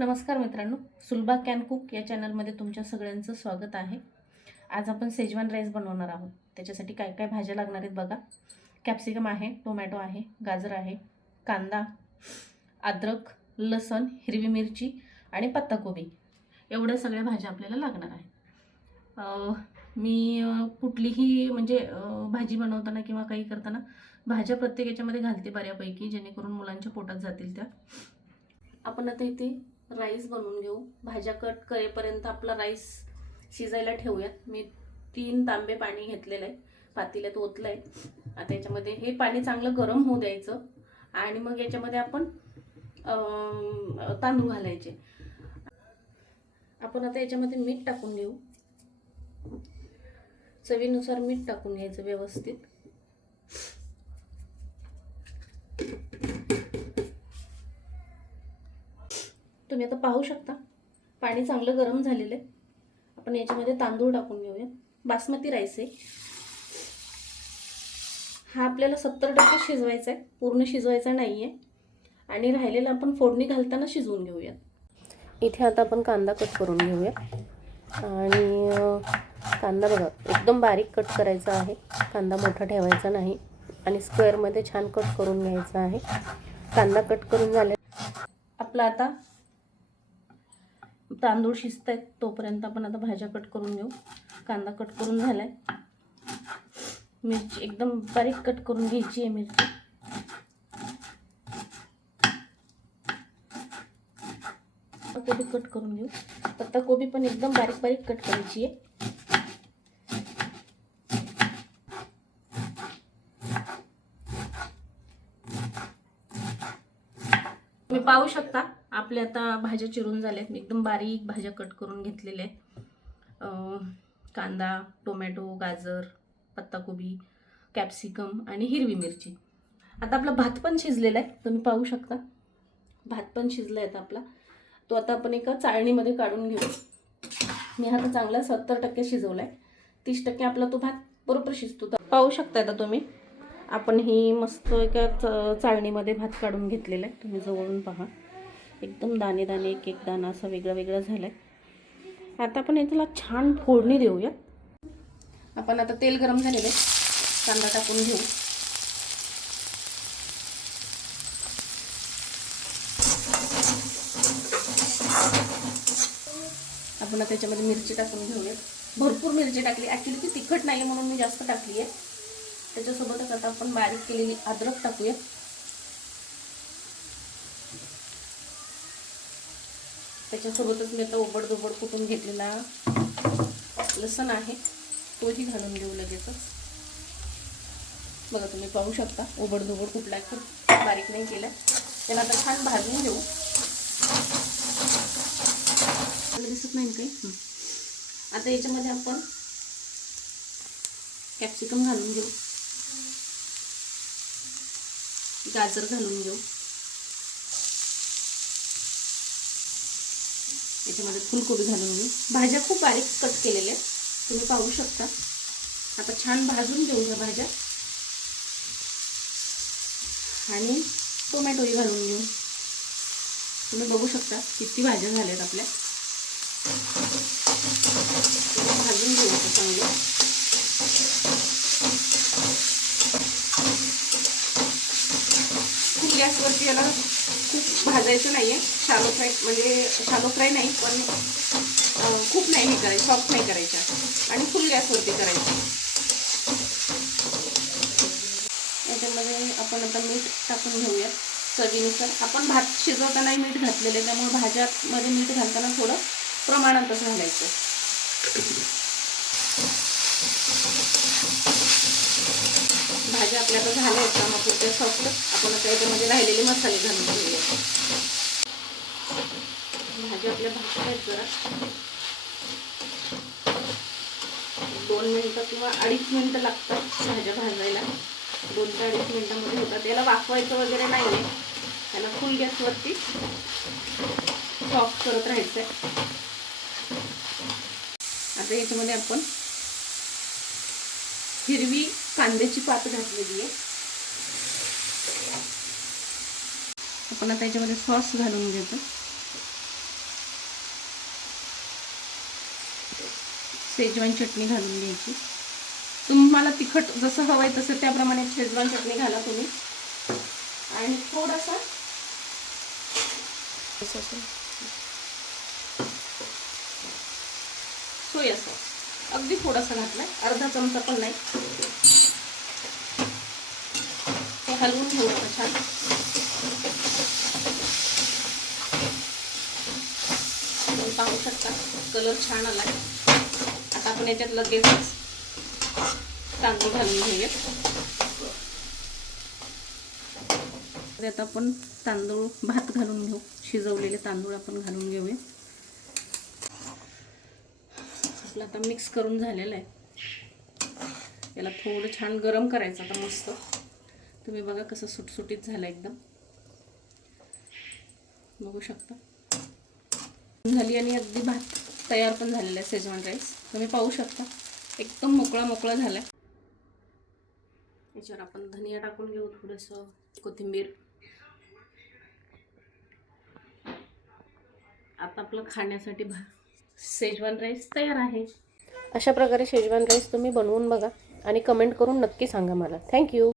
नमस्कार मित्रांनो, Sulabha can cook या चॅनलमध्ये तुमच्या सगळ्यांचं स्वागत आहे। आज आपण शेजवान राईस बनवणार आहोत। त्याच्यासाठी काय काय भाज्या लागणार आहेत बघा। कॅप्सिकम आहे, टोमॅटो आहे, गाजर आहे, कांदा, अद्रक, लसूण, हिरवी मिरची आणि पत्ताकोबी एवढ्या सगळ्या भाज्या आपल्याला लागणार आहेत। मी कुठलीही म्हणजे भाजी बनवताना किंवा काही करताना भाज्या प्रत्येक याच्यामध्ये घालते बऱ्यापैकी, जेणेकरून मुलांच्या पोटात जातील त्या। आपण आता इथे राईस बनवून घेऊ। भाज्या कट करेपर्यंत आपला राईस शिजायला ठेवूयात। मी 3 तांबे पाणी घेतलेलं आहे, पातेल्यात ओतलंय। आता याच्यामध्ये हे पाणी चांगलं गरम होऊ द्यायचं आणि मग याच्यामध्ये आपण तांदूळ घालायचे। आपण आता याच्यामध्ये मीठ टाकून घेऊ, चवीनुसार मीठ टाकून घ्यायचं व्यवस्थित। तुम्ही आता पाहू शकता पाणी चांगलं गरम झालेलं आहे। आपण याच्यामध्ये तांदूळ टाकून घेऊया। बासमती राईस आहे हा, आपल्याला 70% शिजवायचा आहे, पूर्ण शिजवायचा नाहीये। आणि राहिलेला आपण फोडणी घालताना शिजवून घेऊया। इथे आता आपण कांदा कट करून घेऊया। आणि कांदा बघा एकदम बारीक कट करायचा आहे, कांदा मोठा ठेवायचा नाही आणि स्क्वेअर मध्ये छान कट करून घ्यायचा आहे। कांदा कट करून झाले आपला आता तांदूळ शिजतायत, तोपर्यंत आपण आता भाज्या कट करून घेऊ। कांदा कट करून झालाय, मिरची एकदम बारीक कट करून घ्यायची आहे मिरची। कोबी कट करून घेऊ, पत्ता कोबी पण एकदम बारीक बारीक कट करायची आहे। तुम्ही पाहू शकता आपल्या आता भाज्या चिरून झाल्यात। मी एकदम बारीक भाज्या कट करून घेतलेल्या आहेत। कांदा, टोमॅटो, गाजर, पत्ताकोबी, कॅप्सिकम आणि हिरवी मिरची। आता आपला भात पण शिजलेला आहे, तुम्ही पाहू शकता भात पण शिजला आहे आपला। तो आता आपण एका चाळणीमध्ये काढून घेऊ। मी हा तर चांगला 70% शिजवलाय, 30% आपला तो भात बरोबर शिजतो। पाहू शकता आता तुम्ही आपण ही मस्त एका चाळणीमध्ये भात काढून घेतलेला आहे। तुम्ही जवळून पहा एकदम दाणे दाणे, एक एक दाणा असा वेगळा वेगळा झालाय। आता आपण याला छान फोडणी देऊया। आपण आता तेल गरम झालेलं आहे, कांदा टाकून घेऊ। आपण त्याच्यामध्ये मिरची टाकून घेऊया। भरपूर मिरची टाकली, ॲक्च्युली ती तिखट नाही म्हणून मी जास्त टाकली आहे। त्याच्यासोबतच आता आपण बारीक केलेली अद्रक टाकूया। त्याच्यासोबतच मी आता ओबडधोबड कुटून घेतलेला लसूण आहे तोही घालून घेऊ लगेचच। बघा तुम्ही पाहू शकता ओबडधोबड कुठलाय, खूप बारीक नाही केलाय। त्याला आता छान भाजून घेऊ। दिसत नाही काही। आता याच्यामध्ये आपण कॅप्सिकम घालून घेऊ, गाजर घालून घेऊ, याच्यामध्ये फुलकोबी घालून घेऊ। भाज्या खूप बारीक कट केलेल्या तुम्ही पाहू शकता। आता छान भाजून घेऊ ह्या भाज्या आणि टोमॅटोही घालून घेऊ। तुम्ही बघू शकता किती भाज्या झाल्यात आपल्या। भाजून घेऊ चांगले। खूप गॅसवरती याला खूप भाजायचं नाहीये, शॅलो फ्राय म्हणजे शॅलो फ्राय नाही पण खूप नाही हे करायचं, सॉफ्ट नाही करायचं आणि फुल गॅसवरती करायचं। याच्यामध्ये आपण आता मीठ टाकून घेऊया चवीनुसार। आपण भात शिजवतानाही मीठ घातलेलं आहे, त्यामुळे भाज्यामध्ये मीठ घालताना थोडं प्रमाणातच घालायचं। भाज्या आपल्या आता झाल्या आहेत कामापुरत्या सॉफ्ट। आपण आता याच्यामध्ये राहिलेले मसाले घालून घेऊया। भाज्या आपल्या भाजतात जरा 2 मिनिटं किंवा 2.5 मिनिटं लागतात भाज्या भाजायला। 2 ते 2.5 मिनिटांमध्ये होतात। याला वाफवायचं वगैरे नाहीये, त्याला फुल गॅसवरती सॉफ्ट करत राहायचंय। आता याच्यामध्ये आपण हिरवी कांद्याची पात घातलेली आहे। आपण आता याच्यामध्ये सॉस घालून घेतो। शेजवान चटणी घालून घ्यायची. तुम्हाला तिखट जसं हवं आहे तसं त्याप्रमाणे शेजवान चटणी घाला तुम्ही. आणि थोडासा सोया सॉस अगदी थोडासा घातलाय, अर्धा चमचा पण नाही. हे हलवून घेऊ आता छान. तुम्ही पाहू शकता कलर छान आलाय. आता आपण याच्यात लगेच तांदूळ घालून घेऊयात. आता आपण तांदूळ भात घालून घेऊ. शिजवलेले तांदूळ आपण घालून घेऊया. आपलं आता मिक्स करून झालेलं आहे. याला थोडं छान गरम करायचं आता मस्त. तुम्ही बघा कसं सुटसुटीत झालं एकदम, बघू शकता. झाली आणि अगदी भात तयार पण झालेला आहे. शेजवान राईस तुम्ही पाहू शकता एकदम मोकळा मोकळा झालाय. याच्यावर आपण धनिया टाकून घेऊ, थोडंसं कोथिंबीर. आता आपलं खाण्यासाठी शेजवान राईस तयार आहे. अशा प्रकारे शेजवान राईस तुम्ही बनवून बघा आणि कमेंट करून नक्की सांगा मला. थँक्यू.